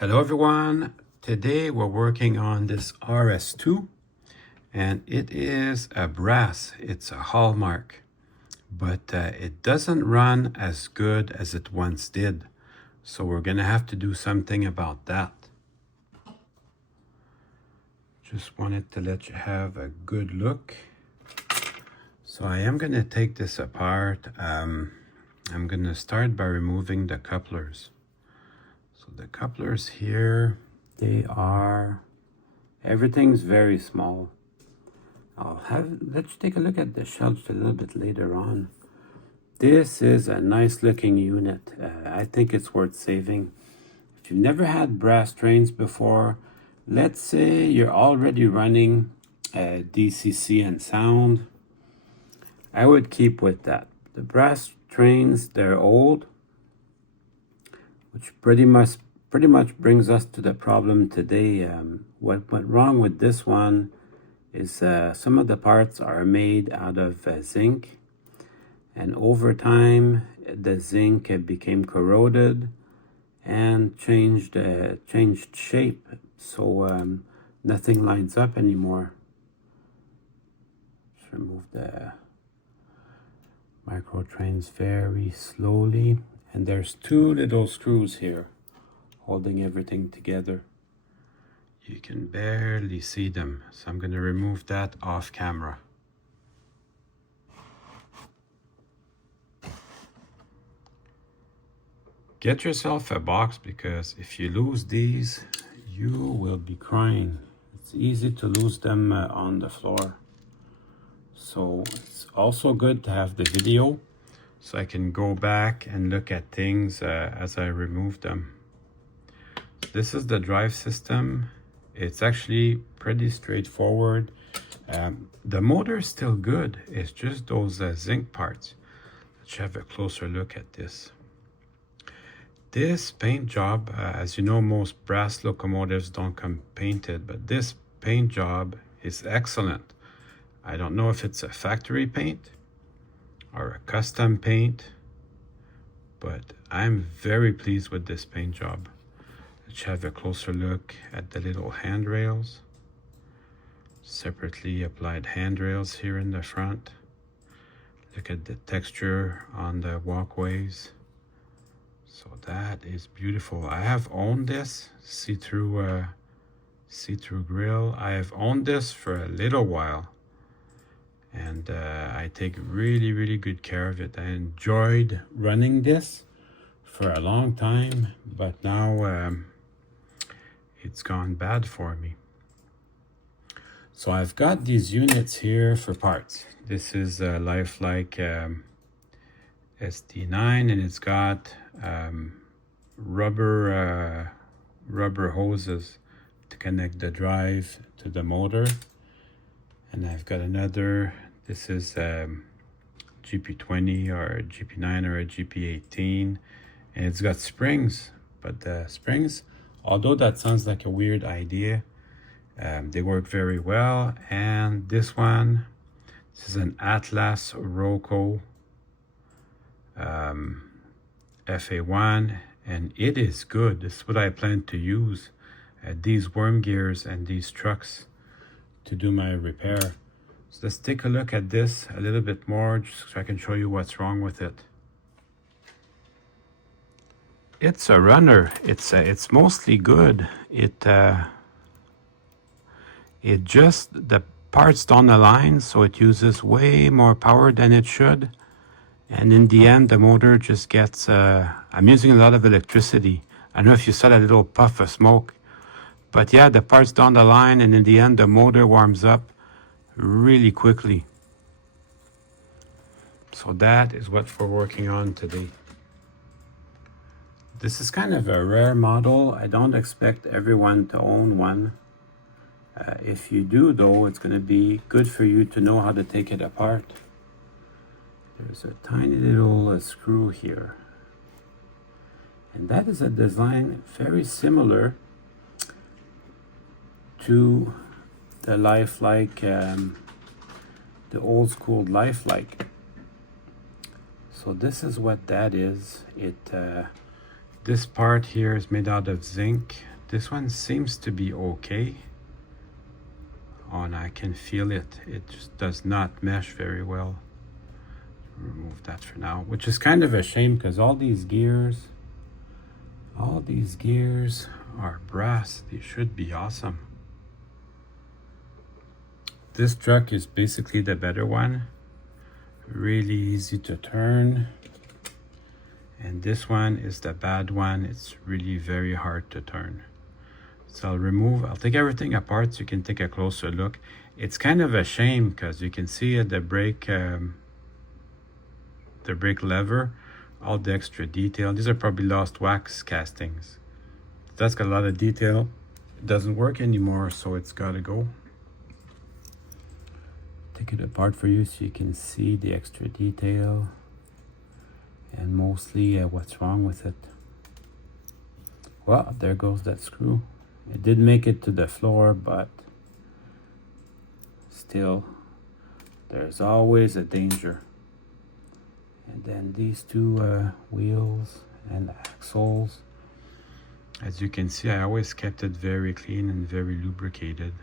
Hello everyone, today we're working on this RS-2 and it is a brass, it's a Hallmark, but it doesn't run as good as it once did. So we're gonna have to do something about that. Just wanted to let you have a good look. So I am gonna take this apart. I'm gonna start by removing the couplers. The couplers here, everything's very small. Let's take a look at the shelves a little bit later on. This is a nice looking unit. I think it's worth saving. If you've never had brass trains before, let's say you're already running DCC and sound, I would keep with that. The brass trains, they're old, which pretty much brings us to the problem today. What went wrong with this one is some of the parts are made out of zinc, and over time the zinc became corroded and changed shape, so nothing lines up anymore. Just remove the micro trains very slowly, and there's two little screws here holding everything together. You can barely see them, so I'm going to remove that off camera. Get yourself a box, because if you lose these, you will be crying. It's easy to lose them on the floor. So it's also good to have the video, so I can go back and look at things as I remove them. This is the drive system. It's actually pretty straightforward. The motor is still good. It's just those zinc parts. Let's have a closer look at this. This paint job, as you know, most brass locomotives don't come painted, but this paint job is excellent. I don't know if it's a factory paint or a custom paint, but I'm very pleased with this paint job. Let's have a closer look at the little handrails. Separately applied handrails here in the front. Look at the texture on the walkways. So that is beautiful. I have owned this see-through grill. I have owned this for a little while, and I take really good care of it. I enjoyed running this for a long time, but now it's gone bad for me. So I've got these units here for parts. This is a Lifelike SD9, and it's got rubber hoses to connect the drive to the motor. And I've got another, this is GP20 or a GP9 or a GP18, and it's got springs, but the springs, although that sounds like a weird idea, they work very well. And this one, this is an Atlas Roco FA1, and it is good. This is what I plan to use these worm gears and these trucks to do my repair. So let's take a look at this a little bit more, just so I can show you what's wrong with it. It's a runner. It's mostly good. It just, the parts don't align, so it uses way more power than it should. And in the end, the motor just gets, I'm using a lot of electricity. I don't know if you saw that little puff of smoke, but yeah, the parts don't align, and in the end, the motor warms up really quickly. So that is what we're working on today. This is kind of a rare model. I don't expect everyone to own one. If you do, though, it's going to be good for you to know how to take it apart. There's a tiny little screw here. And that is a design very similar to the Lifelike, the old school Lifelike. So this is what that is. This part here is made out of zinc. This one seems to be okay. Oh, and I can feel it. It just does not mesh very well. Remove that for now, which is kind of a shame because all these gears are brass. They should be awesome. This truck is basically the better one. Really easy to turn. And this one is the bad one. It's really very hard to turn. So I'll take everything apart so you can take a closer look. It's kind of a shame because you can see the brake lever, all the extra detail. These are probably lost wax castings. That's got a lot of detail. It doesn't work anymore, so it's got to go. Take it apart for you so you can see the extra detail and mostly what's wrong with it. Well, there goes that screw. It did make it to the floor, but still, there's always a danger. And then these two wheels and axles. As you can see, I always kept it very clean and very lubricated.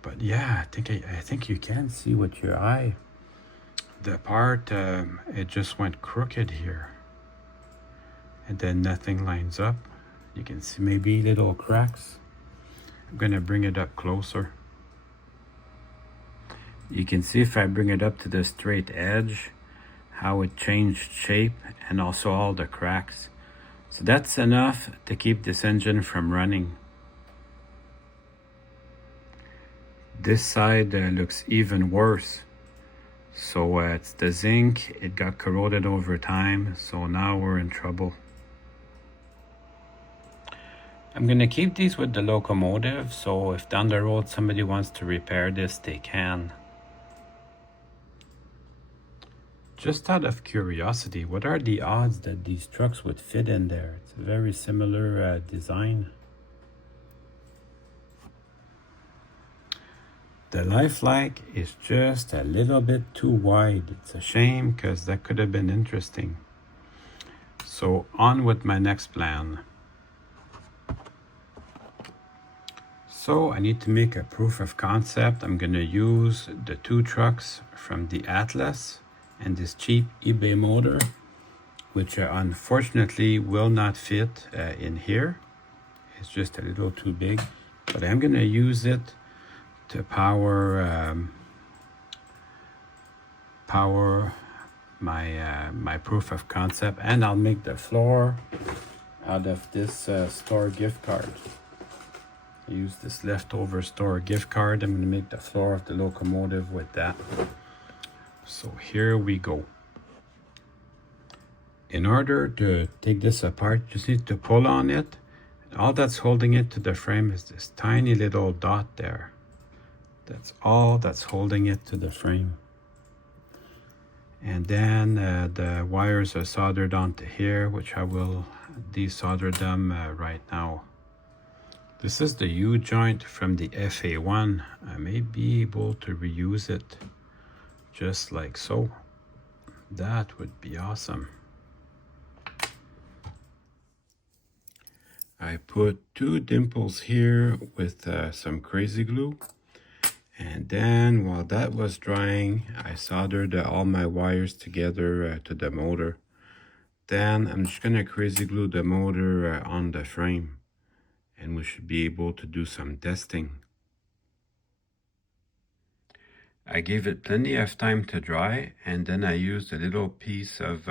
But yeah, I think you can see with your eye. The part, it just went crooked here. And then nothing lines up. You can see maybe little cracks. I'm gonna bring it up closer. You can see if I bring it up to the straight edge, how it changed shape and also all the cracks. So that's enough to keep this engine from running. This side looks even worse. So it's the zinc, it got corroded over time, so now we're in trouble. I'm gonna keep these with the locomotive, so if down the road somebody wants to repair this, they can. Just out of curiosity, what are the odds that these trucks would fit in there? It's a very similar design. The lifelike is just a little bit too wide. It's a shame because that could have been interesting. So on with my next plan. So I need to make a proof of concept. I'm gonna use the two trucks from the Atlas and this cheap eBay motor, which unfortunately will not fit in here. It's just a little too big, but I'm gonna use it to power my proof of concept, and I'll make the floor out of this store gift card. I use this leftover store gift card. I'm gonna make the floor of the locomotive with that. So here we go. In order to take this apart, you just need to pull on it. All that's holding it to the frame is this tiny little dot there. That's all that's holding it to the frame. And then the wires are soldered onto here, which I will desolder them right now. This is the U-joint from the FA1. I may be able to reuse it just like so. That would be awesome. I put two dimples here with some crazy glue. And then while that was drying, I soldered all my wires together to the motor. Then I'm just gonna crazy glue the motor on the frame, and we should be able to do some testing. I gave it plenty of time to dry, and then I used a little piece of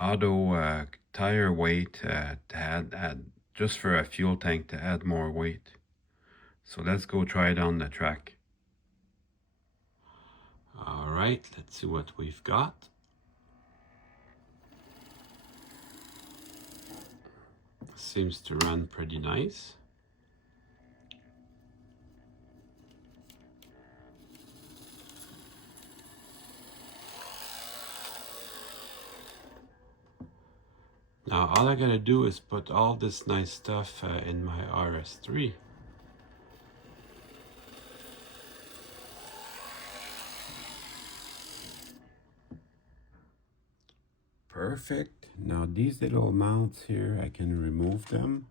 auto tire weight to add just for a fuel tank to add more weight. So let's go try it on the track. All right, let's see what we've got. Seems to run pretty nice. Now all I gotta do is put all this nice stuff in my RS-3. perfect. Now these little mounts here, I can remove them,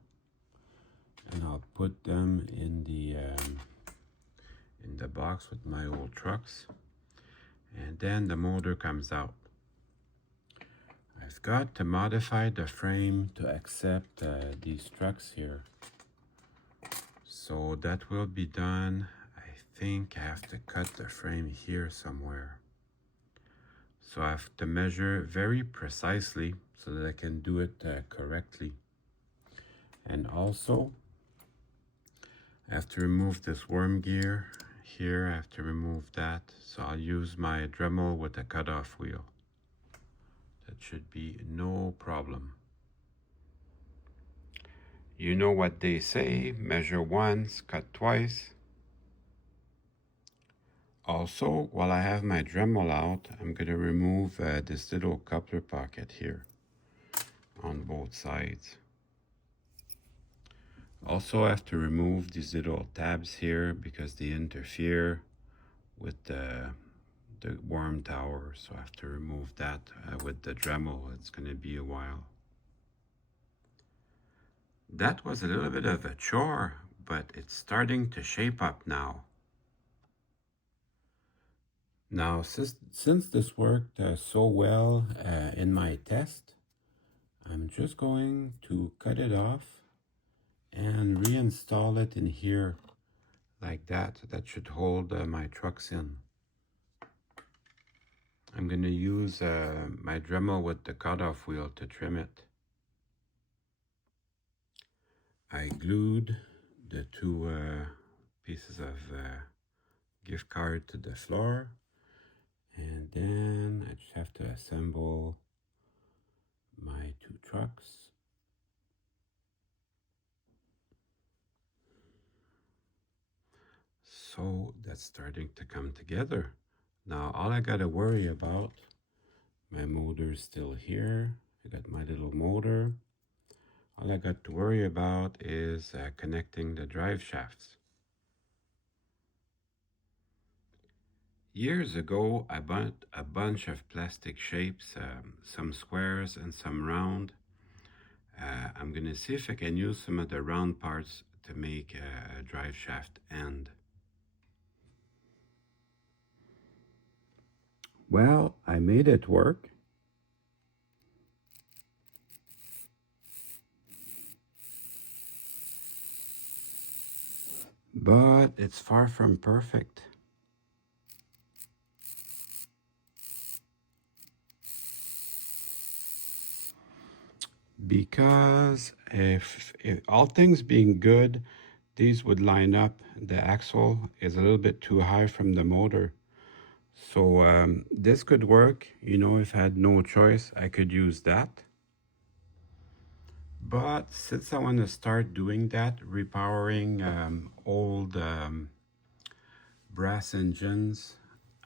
and I'll put them in the box with my old trucks, and then the motor comes out. I've got to modify the frame to accept these trucks here, so that will be done. I think I have to cut the frame here somewhere, so I have to measure very precisely so that I can do it correctly. And also I have to remove this worm gear here. I have to remove that, so I'll use my Dremel with a cutoff wheel. That should be no problem. You know what they say, measure once, cut twice. Also, while I have my Dremel out, I'm going to remove this little coupler pocket here on both sides. Also, I have to remove these little tabs here because they interfere with the worm tower, so I have to remove that with the Dremel. It's going to be a while. That was a little bit of a chore, but it's starting to shape up now. Now, since this worked so well in my test, I'm just going to cut it off and reinstall it in here like that. That should hold my trucks in. I'm going to use my Dremel with the cutoff wheel to trim it. I glued the two pieces of gift card to the floor, and then I just have to assemble my two trucks. So that's starting to come together. Now all I gotta worry about, my motor's still here. I got my little motor. All I got to worry about is connecting the drive shafts. Years ago, I bought a bunch of plastic shapes, some squares and some round. I'm gonna see if I can use some of the round parts to make a drive shaft end. Well, I made it work. But it's far from perfect. Because if all things being good, these would line up. The axle is a little bit too high from the motor. So this could work, you know, if I had no choice, I could use that. But since I want to start doing that, repowering old brass engines,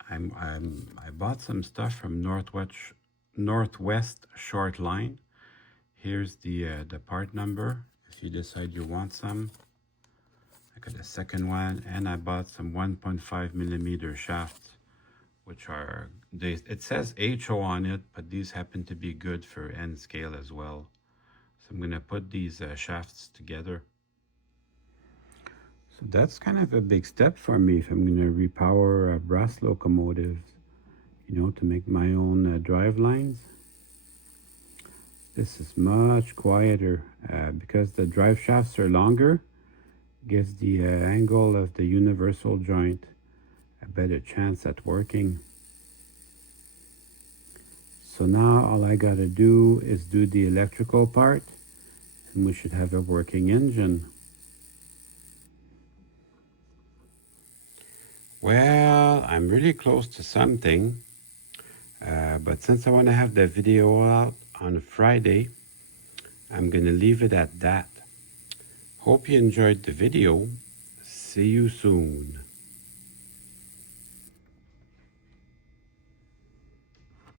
I bought some stuff from Northwest Short Line. Here's the part number if you decide you want some. I got a second one, and I bought some 1.5 millimeter shafts, which are, it says HO on it, but these happen to be good for end scale as well. So I'm going to put these shafts together. So that's kind of a big step for me if I'm going to repower a brass locomotive, you know, to make my own drive lines. This is much quieter because the drive shafts are longer, gives the angle of the universal joint a better chance at working. So now all I gotta do is do the electrical part, and we should have a working engine. Well, I'm really close to something, but since I want to have the video out on Friday, I'm going to leave it at that. Hope you enjoyed the video. See you soon.